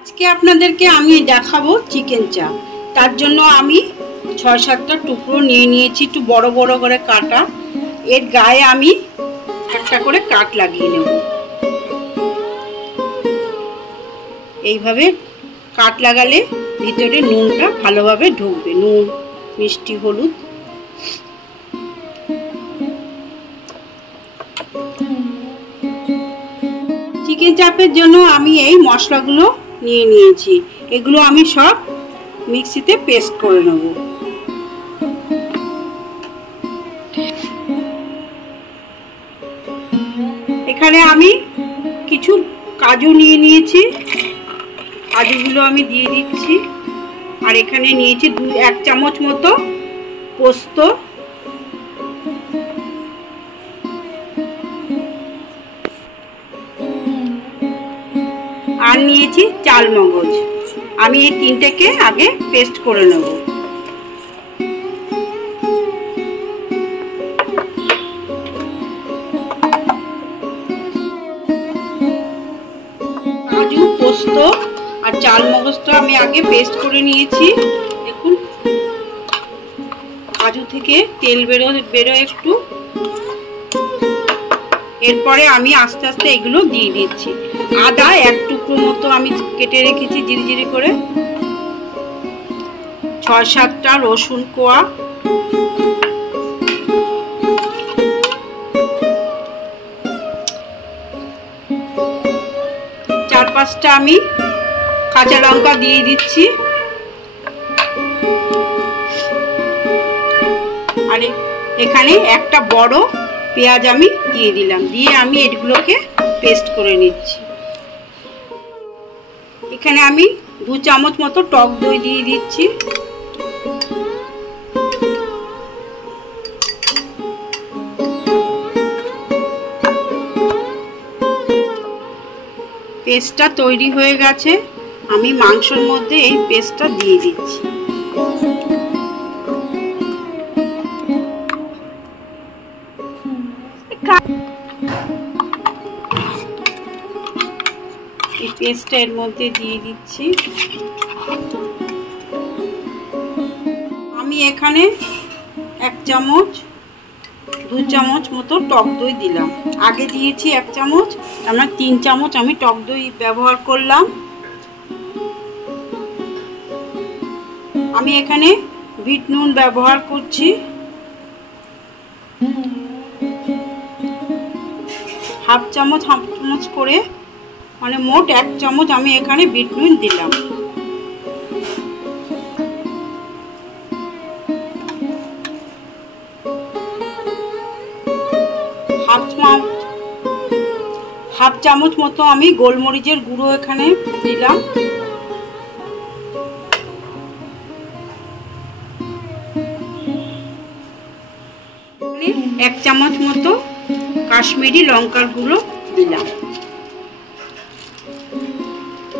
আজকে আপনাদেরকে আমি দেখাবো চিকেন চাপ। তার জন্য আমি ৬-৭টা টুকরো নিয়ে নিয়েছি, একটু বড় বড় করে কাটা। এর গায়ে আমি একটা করে কাট লাগিয়ে নেব। এইভাবে কাট লাগালে ভিতরে নুনটা ভালোভাবে ঢুকবে, নুন, মিষ্টি, হলুদ। চিকেন চাপের জন্য আমি এই মশলাগুলো নিয়ে নিয়েছি। এগুলো আমি সব মিক্সিতে পেস্ট করে নেব। এখানে আমি কিছু কাজু নিয়ে নিয়েছি, কাজুগুলো আমি দিয়ে দিচ্ছি। আর এখানে নিয়েছি 1 চামচ মতো পোস্ত, আর নিয়েছি চালমগজ। আমি এই তিনটেকে আগে পেস্ট করে নেব। কাজু, পোস্ত আর চালমগজটা আমি আগে পেস্ট করে নিয়েছি। দেখুন কাজু থেকে তেল বেরোয় একটু। এরপরে আমি আস্তে আস্তে এগুলো দিয়ে দিচ্ছি। আদা 1 টুকরো মতো আমি কেটে রেখেছি জিরি করে। ৬-৭টা রসুন কোয়া, 4-5টা আমি কাঁচা লঙ্কা দিয়ে দিচ্ছি। আর এখানে একটা বড় পেঁয়াজ আমি দিয়ে দিলাম, দিয়ে আমি এগুলোকে পেস্ট করে নিচ্ছি। এখানে আমি 2 চামচ মতো টক দই দিয়ে দিচ্ছি। পেস্টটা তৈরি হয়ে গেছে। আমি মাংসের মধ্যে এই পেস্টটা দিয়ে দিচ্ছি। এই পেস্টটা এর মধ্যে দিয়ে দিচ্ছি। আমি এখানে 1 চামচ 2 চামচ মতো টক দই দিলাম। আগে দিয়েছি 1 চামচ, আমরা 3 চামচ আমি টক দই ব্যবহার করলাম। আমি এখানে বিট নুন ব্যবহার করছি। হাফ চামচ করে, মানে মোট 1 চামচ আমি এখানে বিট নুন দিলাম। হাফ চামচ মতো আমি গোলমরিচের গুঁড়ো এখানে দিলাম। 1 চামচ মতো কাশ্মীরি লঙ্কার গুঁড়ো দিলাম।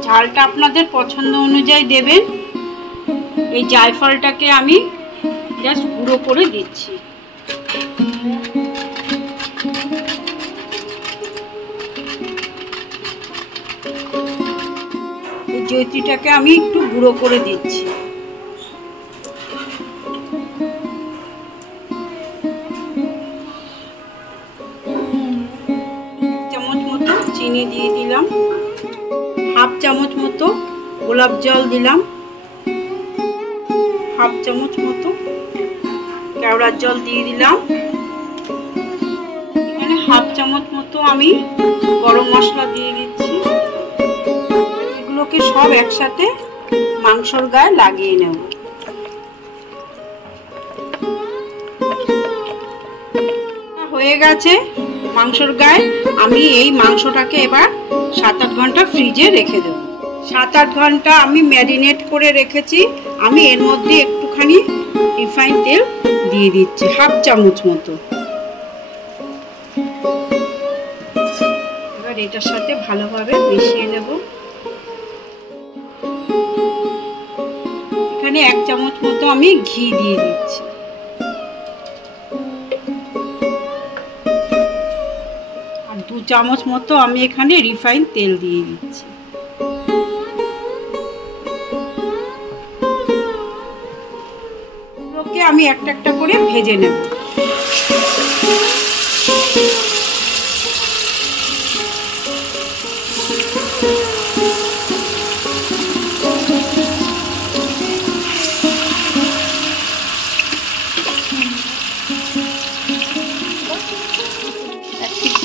ঝালটা আপনাদের পছন্দ অনুযায়ী দেবেন। এই জায়ফলটাকে আমি জাস্ট গুঁড়ো করে দিচ্ছি। এই জয়িত্রীটাকে আমি একটু গুঁড়ো করে দিচ্ছি। 1 চামচ মতো চিনি দিয়ে দিলাম। হাফ চামচ মতো গোলাপ জল দিলাম। হাফ চামচ মতো কেওড়ার জল দিয়ে দিলাম। এখানে হাফ চামচ মতো আমি গরম মশলা দিয়ে দিচ্ছি। এগুলোকে সব একসাথে মাংসর গায়ে লাগিয়ে নেব। হয়ে গেছে মাংসর গায়ে। আমি এই মাংসটাকে এবার 7-8 ঘন্টা ফ্রিজে রেখে দেব। 7-8 ঘন্টা আমি ম্যারিনেট করে রেখেছি। আমি এর মধ্যে একটুখানি রিফাইন তেল দিয়ে দিচ্ছি, হাফ চামচ মতো। এবার এটার সাথে ভালোভাবে মিশিয়ে নেব। এখানে 1 চামচ মতো আমি ঘি দিয়ে দিচ্ছি। 2 চামচ মতো আমি এখানে রিফাইন তেল দিয়ে দিচ্ছি। ওকে আমি একটা একটা করে ভেজে নেব।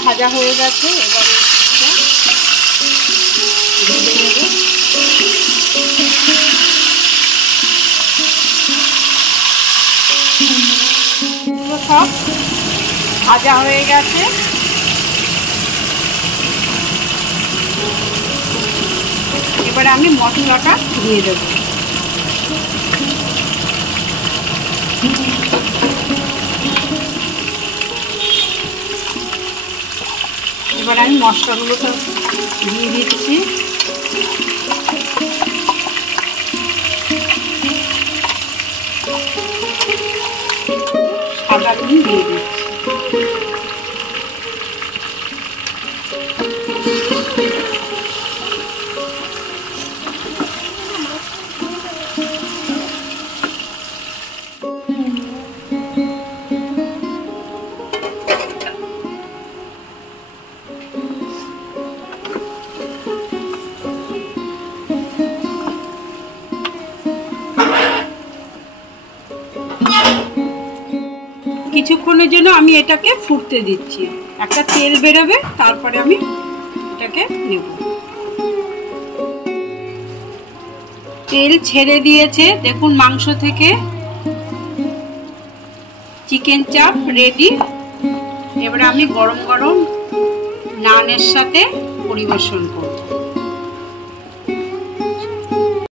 ভাজা হয়ে গেছে, এবার সব ভাজা হয়ে গেছে। এবার আমি মশলাটা দিয়ে দেব। এবার আমি মশলাগুলো তো দিয়ে দিচ্ছি। সাদা নুন দিয়ে দিচ্ছি। কিছুক্ষণের জন্য আমি এটাকে ফুটতে দিচ্ছি, একটা তেল বেরোবে, তারপরে আমি এটাকে নেব। তেল ছেড়ে দিয়েছে, দেখুন মাংস থেকে চিকেন চাপ রেডি। এবারে আমি গরম গরম নানের সাথে পরিবেশন করব।